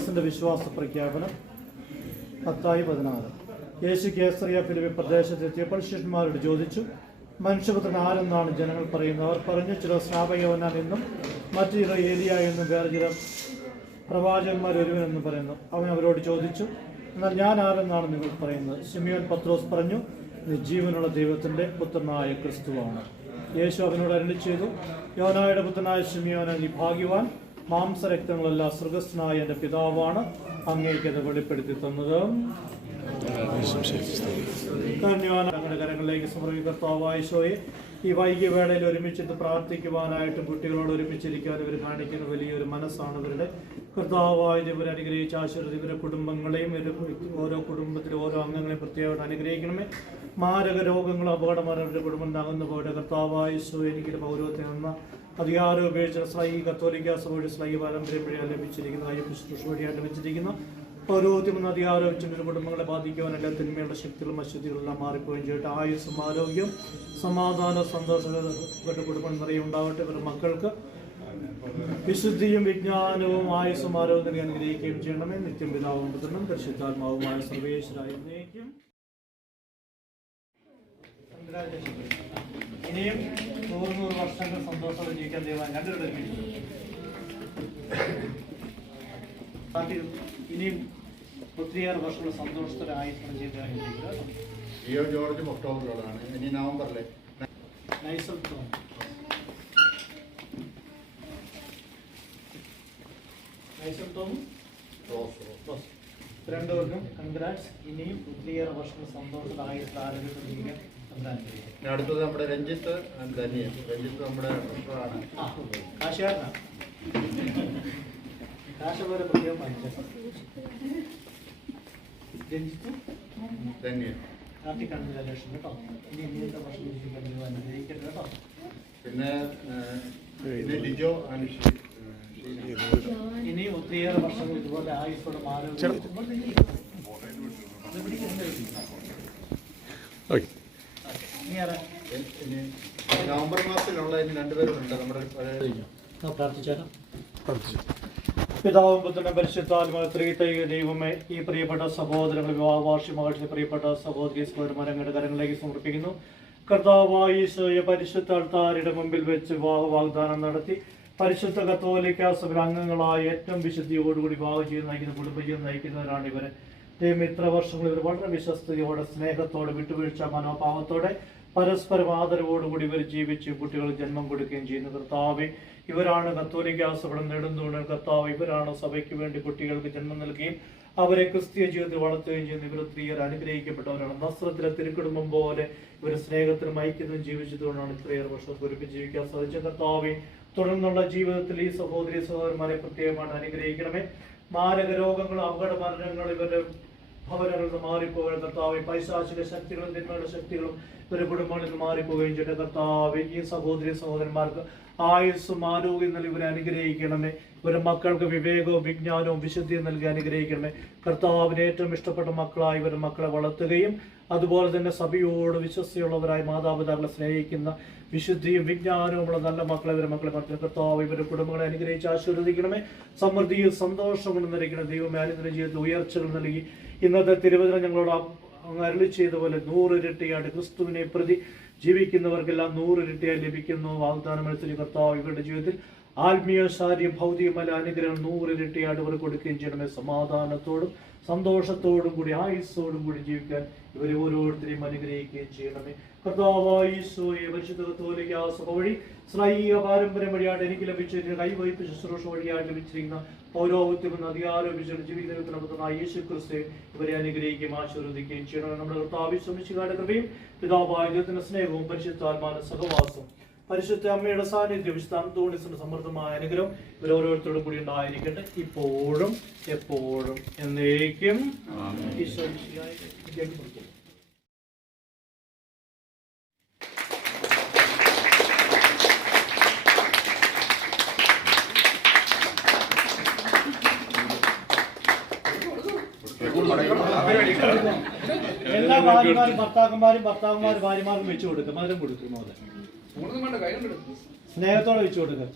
പത്രോസിന്റെ വിശ്വാസ പ്രഖ്യാപനം. 10:16. യേശു കേസറിയ ഫിലിപ്പി പ്രദേശത്തെത്തിയപ്പോൾ ശിഷ്യന്മാരോട് ചോദിച്ചു, മനുഷ്യപുത്രൻ ആരെന്നാണ് ജനങ്ങൾ പറയുന്നത്? അവർ പറഞ്ഞു, ചിലർ സ്നാപകയോഹന്നാൻ എന്നും മറ്റു ചിലർ ഏലിയ എന്നും വേറെ ചിലർ പ്രവാചകന്മാർ ഒരുവനെന്നും പറയുന്നു. അവൻ അവരോട് ചോദിച്ചു, എന്നാൽ ഞാൻ ആരെന്നാണ് നിങ്ങൾ പറയുന്നത്? ശിമിയോൻ പത്രോസ് പറഞ്ഞു, നീ ജീവനുള്ള ദൈവത്തിന്റെ പുത്രനായ ക്രിസ്തുവാണ്. യേശു അവനോട് അരുളി ചെയ്തു, യോനായുടെ പുത്രനായ ശിമിയോനെ, നീ ഭാഗ്യവാൻ. മാംസരക്തങ്ങളല്ല, സ്വർഗ്ഗസ്ഥനായ എൻ്റെ പിതാവാണ് അങ്ങേക്കത് വെളിപ്പെടുത്തി തന്നത്. ഞങ്ങളുടെ കരങ്ങളിലേക്ക് സമർപ്പിക്കുന്ന കർത്താവായ ഈശോയെ, ഈ വൈകിയ വേളയിൽ ഒരുമിച്ചിട്ട് പ്രാർത്ഥിക്കുവാനായിട്ടും കുട്ടികളോട് ഒരുമിച്ചിരിക്കാൻ ഇവർ കാണിക്കുന്ന വലിയൊരു മനസ്സാണ് ഇവരുടെ. കർത്താവായ ഇവരെ അനുഗ്രഹിച്ച് ആശീർവദിച്ച് ഇവരുടെ കുടുംബങ്ങളെയും ഓരോ കുടുംബത്തിലെ ഓരോ അംഗങ്ങളെയും പ്രത്യേകമായിട്ട് അനുഗ്രഹിക്കണമേ. മാരക രോഗങ്ങളും അപകടമാരുടെ കുടുംബം തകർന്നു പോയിട്ട് കർത്താവായ ഈശോ എനിക്ക് പൗരവത്തിൽ നിന്ന് അധികാരം ഉപയോഗിച്ച സ്ലൈ കത്തോലിക്ക സഭയുടെ സ്ലൈ പാരമ്പര്യം വഴിയാണ് ലഭിച്ചിരിക്കുന്ന അയ്യപ്പ ശുശ്രൂഷ വഴിയാണ് ലഭിച്ചിരിക്കുന്ന പൗരോഹിത്യം എന്ന അധികാരം വെച്ചിട്ട് കുടുംബങ്ങളെ ബാധിക്കുവാൻ എല്ലാ തിന്മയുള്ള ശക്തികളും അശുദ്ധികളെല്ലാം മാറിപ്പോവുകയും ചെയ്തിട്ട് ആയുസ്സും ആരോഗ്യം സമാധാന സന്തോഷങ്ങളുടെ കുടുംബം നിറയെ ഉണ്ടാവട്ടെ. ഇവരുടെ മക്കൾക്ക് വിശുദ്ധിയും വിജ്ഞാനവും ആയുസ്സും ആരോഗ്യം അനുഗ്രഹിക്കുകയും ചെയ്യണമേ. നിത്യം പിതാവും പുത്രനും പരിശുദ്ധാത്മാവുമായ സർവേശ്വരായിരിക്കും. ഇനിയും 100 വർഷങ്ങൾ സന്തോഷത്തോടെ ജീവിക്കാൻ ദൈവം രണ്ടുപേരുടെ ഇനിയും ഒത്തിരിയേറെ വർഷങ്ങൾ സന്തോഷത്തോടായി ലിയോ ജോർജ് ഒക്ടോബറിലാണ്. ഇനി നവംബറിലെ രണ്ടുപേർക്കും കൺഗ്രാറ്റ്സ്. ഇനിയും ഒത്തിരിയേറെ വർഷങ്ങൾ സന്തോഷത്തോടായി ആരോഗ്യത്തോടെ ജീവിക്കാൻ. അടുത്തത് നമ്മുടെ രഞ്ജിത്ത് ധന്യൻ. രഞ്ജിത്ത് നമ്മുടെ കാശുകാരനാണ്. കാശുപോലെ പ്രത്യേകം വാങ്ങിച്ചു. രഞ്ജിത്ത് ധന്യൻ. ഹാപ്പി കൺഗ്രാജുലേഷൻ കേട്ടോ. ഇനി ഇന്നത്തെ വർഷം ജീവിക്കാൻ അനുഗ്രഹിക്കട്ടെ കേട്ടോ. പിന്നെ ലിജോ ഇനി ഒത്തിരിയേറെ വർഷങ്ങൾ ഇതുപോലെ ആയുസ്സോടെ ആരോഗ്യം. നവംബർ മാസത്തിലുള്ള രണ്ടുപേരുണ്ട് നമ്മുടെ പ്രാർത്ഥിച്ചാലും. പിതാവും പുത്രനും പരിശുദ്ധാത്മാവും ത്രിത്വൈക ദൈവമേ, ഈ പ്രിയപ്പെട്ട സഹോദരങ്ങൾ വിവാഹവാർഷികമായിട്ട് പ്രിയപ്പെട്ട സഹോദരി സഹോദരന്മാരെ കരങ്ങളിലേക്ക് സമർപ്പിക്കുന്നു. കർത്താവായ ഈശോയെ പരിശുദ്ധ അൾത്താരയുടെ മുമ്പിൽ വെച്ച് വിവാഹ വാഗ്ദാനം നടത്തി പരിശുദ്ധ കത്തോലിക്ക സഭയിലെ അംഗങ്ങളായ ഏറ്റവും വിശുദ്ധിയോടുകൂടി വിവാഹം ചെയ്ത് നയിക്കുന്ന കുടുംബജീവൻ നയിക്കുന്നവരാണ് ഇവര്. ദൈവം ഇത്ര വർഷങ്ങൾ ഇവർ വളരെ വിശ്വസ്തയോടെ സ്നേഹത്തോടെ വിട്ടുവീഴ്ച മനോഭാവത്തോടെ പരസ്പരം ആദരവോടുകൂടി ഇവർ ജീവിച്ച് കുട്ടികൾ ജന്മം കൊടുക്കുകയും ചെയ്യുന്നു. കർത്താവെ, ഇവരാണ് കത്തോലിക്ക സഭയുടെ നെടുന്തൂണുകൾ. കർത്താവ്, ഇവരാണ് സഭയ്ക്ക് വേണ്ടി കുട്ടികൾക്ക് ജന്മം നൽകുകയും അവരെ ക്രിസ്തീയ ജീവിതത്തിൽ വളർത്തുകയും ചെയ്യുന്ന ഇവർ ഒത്തിരിയേറെ അനുഗ്രഹിക്കപ്പെട്ടവരാണ്. നസ്രത്തിലെ തിരുക്കുടുംബം പോലെ ഇവർ സ്നേഹത്തിനും ഐക്യത്തിനും ജീവിച്ചതുകൊണ്ടാണ് ഇത്രയേറെ വർഷം ഒരുമിച്ച് ജീവിക്കാൻ സാധിച്ചത്. കർത്താവെ, തുടർന്നുള്ള ജീവിതത്തിൽ ഈ സഹോദരി സഹോദരന്മാരെ പ്രത്യേകമായിട്ട് അനുഗ്രഹിക്കണമേ. മാരക രോഗങ്ങളും അപകട മരണങ്ങളും ഇവരുടെ ഭവനങ്ങളിൽ നിന്ന് മാറിപ്പോവുക. കർത്താവ്, പൈശാചിക ശക്തികളും തിന്മയുടെ ശക്തികളും ഇവരുടെ കുടുംബങ്ങളിൽ നിന്ന് മാറിപ്പോവുകയും ചെയ്യട്ടെ. കർത്താവ്, ഈ സഹോദരി സഹോദരന്മാർക്ക് ആയുസ്സും ആരോഗ്യം നൽകി ഇവരെ അനുഗ്രഹിക്കണമേ. ഇവരുടെ മക്കൾക്ക് വിവേകവും വിജ്ഞാനവും വിശുദ്ധിയും നൽകി അനുഗ്രഹിക്കണമേ. കർത്താവിന് ഏറ്റവും ഇഷ്ടപ്പെട്ട മക്കളായി ഇവരുടെ മക്കളെ വളർത്തുകയും അതുപോലെ തന്നെ സഭയോട് വിശ്വസ്തയുള്ളവരായി മാതാപിതാക്കളെ സ്നേഹിക്കുന്ന വിശുദ്ധിയും വിജ്ഞാനവുമുള്ള നല്ല മക്കളെ ഇവരുടെ മക്കളെ വളർത്തുന്ന കർത്താവ് ഇവരുടെ കുടുംബങ്ങളെ അനുഗ്രഹിച്ച് ആശീർവദിക്കണമേ. സമൃദ്ധിയും സന്തോഷവും നിറയ്ക്കണം. ദൈവമേ, അനുദിന ജീവിതത്തിൽ ഉയർച്ചകൾ നൽകി ഇന്നത്തെ തിരുവചനം ഞങ്ങളോട് അരുളി ചെയ്ത പോലെ 100 ഇരട്ടിയായിട്ട് ക്രിസ്തുവിനെ പ്രതി ജീവിക്കുന്നവർക്കെല്ലാം 100 ഇരട്ടിയായി ലഭിക്കുന്നു വാഗ്ദാനം അനുസരിച്ച് കർത്താവ് ഇവരുടെ ജീവിതത്തിൽ ആത്മീയ ശാരീരിക ഭൗതികമായ അനുഗ്രഹം 100 ഇരട്ടിയായിട്ട് ഇവർ കൊടുക്കുകയും ചെയ്യണമേ. സമാധാനത്തോടും സന്തോഷത്തോടും കൂടി ആയുസ്സോടും കൂടി ജീവിക്കാൻ ഇവരെ ഓരോരുത്തരെയും അനുഗ്രഹിക്കുകയും ചെയ്യണമേ. കർത്താവായ ഈശോയെ പരിശുദ്ധ കത്തോലിക്ക സഭ വഴി സ്ലൈഹിക പാരമ്പര്യം വഴിയായിട്ട് എനിക്ക് ലഭിച്ചിരിക്കുന്ന കൈവയ്പ് ശുശ്രൂഷ വഴിയായിട്ട് ലഭിച്ചിരിക്കുന്ന പൗരോഹിത്യം എന്ന അധികാരം ജീവിതത്തിനായ യേശു ക്രിസ്തുവെ ഇവരെ അനുഗ്രഹിക്കുകയും ആശീർവദിക്കുകയും ചെയ്യണം. നമ്മുടെ കർത്താവ് ശ്രമിച്ചുകാരുടെ കൃപയും പിതാവായ ദൈവത്തിന്റെ സ്നേഹവും പരിശുദ്ധാത്മാവിന്റെ സഹവാസം പരിശുദ്ധ അമ്മയുടെ സാന്നിധ്യം വിശുദ്ധ അന്തോണീസിന്റെ സമൃദ്ധമായ അനുഗ്രഹം ഇവർ ഓരോരുത്തരോടും കൂടി ഉണ്ടായിരിക്കട്ടെ, ഇപ്പോഴും എപ്പോഴും എന്നേക്കും. എല്ലാ ഭാര്യമാരും ഭർത്താക്കന്മാരും ഭർത്താക്കന്മാർ ഭാര്യമാർക്കും വെച്ചു കൊടുക്കും. മധുരം കൊടുക്കും. സ്നേഹത്തോടെ വെച്ചു കൊടുക്കുക.